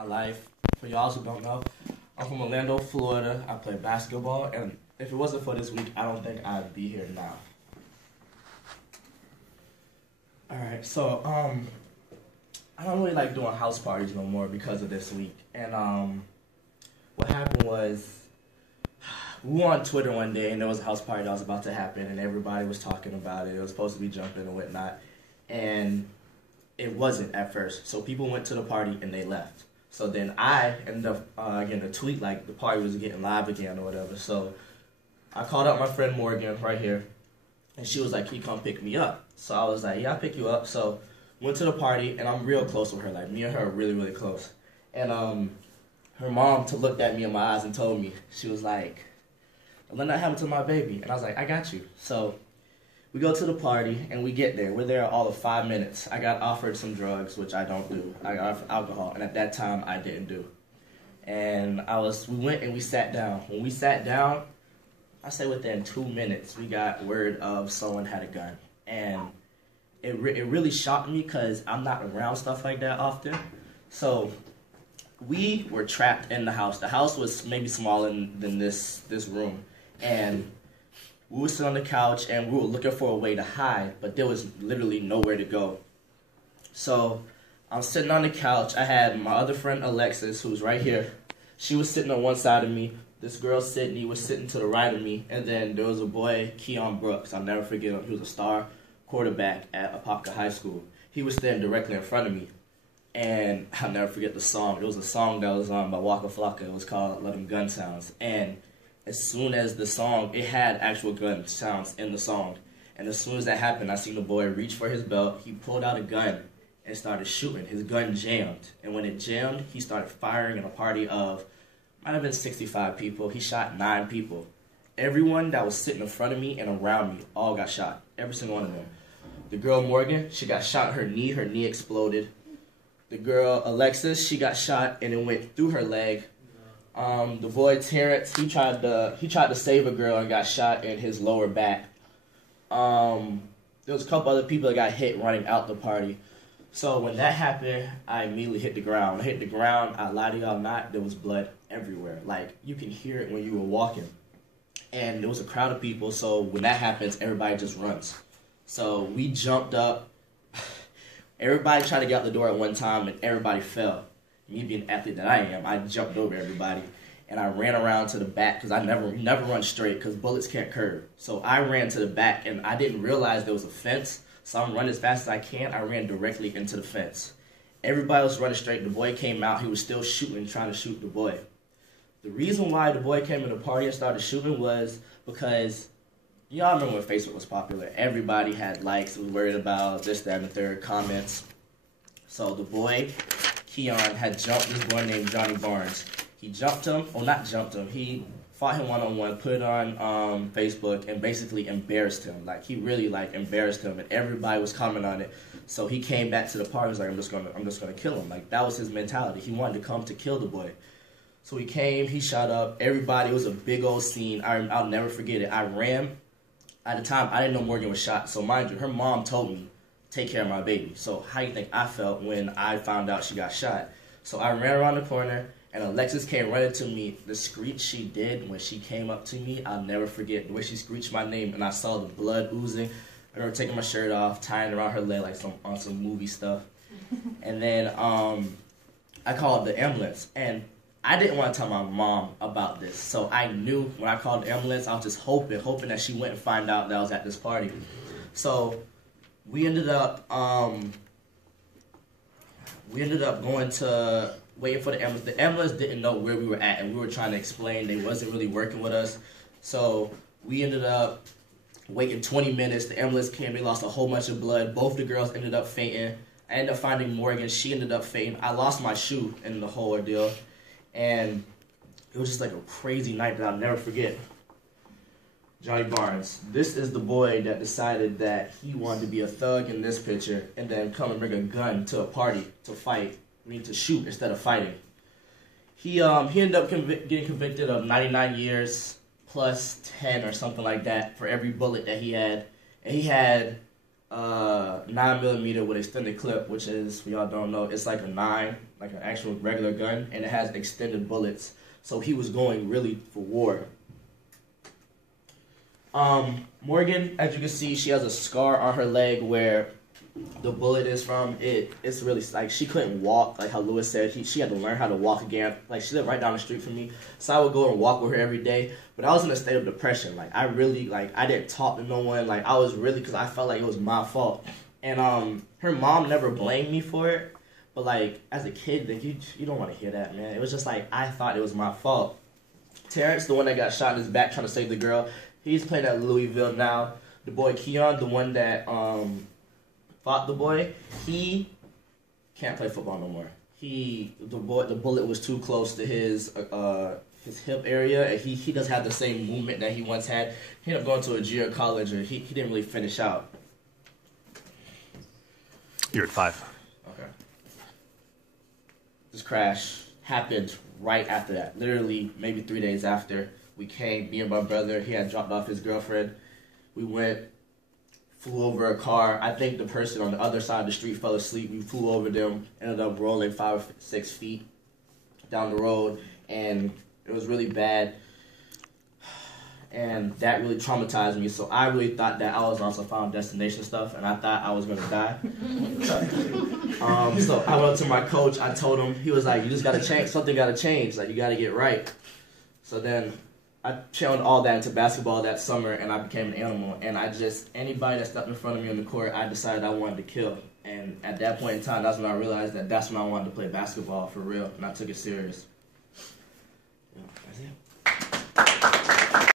my life. For y'all who don't know, I'm from Orlando, Florida. I play basketball, and if it wasn't for this week, I don't think I'd be here now. Alright, so, I don't really like doing house parties no more because of this week. And, what happened was, we were on Twitter one day, and there was a house party that was about to happen, and everybody was talking about it. It was supposed to be jumping and whatnot, and it wasn't at first. So people went to the party, and they left. So then I ended up getting a tweet like the party was getting live again or whatever. So I called up my friend Morgan right here, and she was like, "Can you come pick me up?" So I was like, "Yeah, I'll pick you up." So went to the party, and I'm real close with her. Like, me and her are really, really close. And her mom looked at me in my eyes and told me, she was like, "Don't let that happen to my baby." And I was like, "I got you." So we go to the party, and we get there. We're there all of 5 minutes. I got offered some drugs, which I don't do. I got offered alcohol, and at that time, I didn't do. And we went and we sat down. When we sat down, I say within 2 minutes, we got word of someone had a gun. And it really shocked me because I'm not around stuff like that often. So we were trapped in the house. The house was maybe smaller than this room. And we were sitting on the couch, and we were looking for a way to hide, but there was literally nowhere to go. So I'm sitting on the couch. I had my other friend, Alexis, who's right here. She was sitting on one side of me. This girl, Sydney, was sitting to the right of me. And then there was a boy, Keon Brooks. I'll never forget him. He was a star quarterback at Apopka High School. He was standing directly in front of me. And I'll never forget the song. It was a song that was by Waka Flocka. It was called Let 'Em Gun Sounds. And as soon as the song, it had actual gun sounds in the song. And as soon as that happened, I seen the boy reach for his belt. He pulled out a gun and started shooting. His gun jammed. And when it jammed, he started firing in a party of, might have been 65 people. He shot 9 people. Everyone that was sitting in front of me and around me all got shot. Every single one of them. The girl, Morgan, she got shot in her knee. Her knee exploded. The girl, Alexis, she got shot and it went through her leg. The boy Terrence, he tried to save a girl and got shot in his lower back. There was a couple other people that got hit running out the party. So when that happened, I immediately hit the ground. When I hit the ground, I lie to y'all not, there was blood everywhere. Like, you can hear it when you were walking. And there was a crowd of people, so when that happens, everybody just runs. So we jumped up. Everybody tried to get out the door at one time, and everybody fell. Me being the athlete that I am, I jumped over everybody, and I ran around to the back because I never run straight because bullets can't curve. So I ran to the back, and I didn't realize there was a fence, so I'm running as fast as I can. I ran directly into the fence. Everybody was running straight. The boy came out. He was still shooting, trying to shoot the boy. The reason why the boy came to the party and started shooting was because y'all remember when Facebook was popular. Everybody had likes, was worried about this, that, and the third, comments. So the boy, Keon, had jumped this boy named Johnny Barnes. He jumped him, or not jumped him, he fought him one-on-one, put it on Facebook, and basically embarrassed him. Like, he really, embarrassed him, and everybody was commenting on it. So he came back to the party, he was like, I'm just gonna kill him. Like, that was his mentality. He wanted to come to kill the boy. So he came, he shot up, everybody, it was a big old scene. I'll never forget it. I ran. At the time, I didn't know Morgan was shot. So mind you, her mom told me, take care of my baby. So how do you think I felt when I found out she got shot? So I ran around the corner, and Alexis came running to me. The screech she did when she came up to me, I'll never forget. The way she screeched my name, and I saw the blood oozing. I remember taking my shirt off, tying it around her leg like on some movie stuff. And then I called the ambulance, and I didn't want to tell my mom about this. So I knew when I called the ambulance, I was just hoping that she wouldn't find out that I was at this party. So we ended up going to waiting for the ambulance. The ambulance didn't know where we were at, and we were trying to explain. They wasn't really working with us. So we ended up waiting 20 minutes. The ambulance came. They lost a whole bunch of blood. Both the girls ended up fainting. I ended up finding Morgan. She ended up fainting. I lost my shoe in the whole ordeal. And it was just like a crazy night that I'll never forget. Johnny Barnes. This is the boy that decided that he wanted to be a thug in this picture and then come and bring a gun to a party to fight. To shoot instead of fighting. He ended up getting convicted of 99 years plus 10 or something like that for every bullet that he had. And he had 9mm with extended clip, which is, for y'all don't know, it's like a 9 like an actual regular gun, and it has extended bullets. So he was going really for war. Morgan, as you can see, she has a scar on her leg where the bullet is from. It's really like she couldn't walk, like how Lewis said. She had to learn how to walk again. Like she lived right down the street from me, so I would go and walk with her every day. But I was in a state of depression. Like I really I didn't talk to no one. Like I was really, because I felt like it was my fault. And her mom never blamed me for it. But like as a kid, like you don't want to hear that, man. It was just like I thought it was my fault. Terrence, the one that got shot in his back trying to save the girl, he's playing at Louisville now. The boy Keon, the one that fought the boy, he can't play football no more. The bullet was too close to his hip area, and he doesn't have the same movement that he once had. He ended up going to a junior college, and he didn't really finish out. You're at 5. Okay. This crash happened right after that. Literally, maybe 3 days after. We came, me and my brother, he had dropped off his girlfriend. We went, flew over a car. I think the person on the other side of the street fell asleep. We flew over them, ended up rolling 5 or 6 feet down the road, and it was really bad. And that really traumatized me. So I really thought that I was on some Final Destination stuff, and I thought I was gonna die. So I went up to my coach. I told him, he was like, "You just gotta change. Something gotta change. Like you gotta get right." So then I channeled all that into basketball that summer, and I became an animal. And anybody that stepped in front of me on the court, I decided I wanted to kill. And at that point in time, that's when I realized that that's when I wanted to play basketball for real, and I took it serious.